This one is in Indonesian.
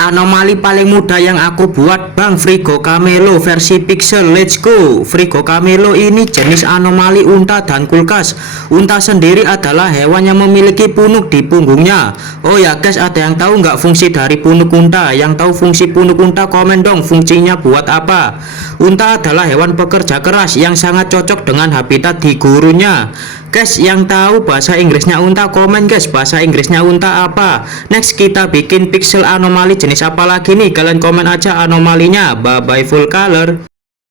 Anomali paling mudah yang aku buat Bang, Frigo Camelo versi pixel. Let's go. Frigo Camelo ini jenis anomali unta dan kulkas. Unta sendiri adalah hewan yang memiliki punuk di punggungnya. Oh ya guys, ada yang tahu nggak fungsi dari punuk unta? Yang tahu fungsi punuk unta komen dong, fungsinya buat apa? Unta adalah hewan pekerja keras yang sangat cocok dengan habitat di gurunnya. Guys, yang tahu bahasa Inggrisnya unta komen guys, bahasa Inggrisnya unta apa? Next kita bikin pixel anomali jenis apa lagi nih? Kalian komen aja anomalinya. Bye bye full color.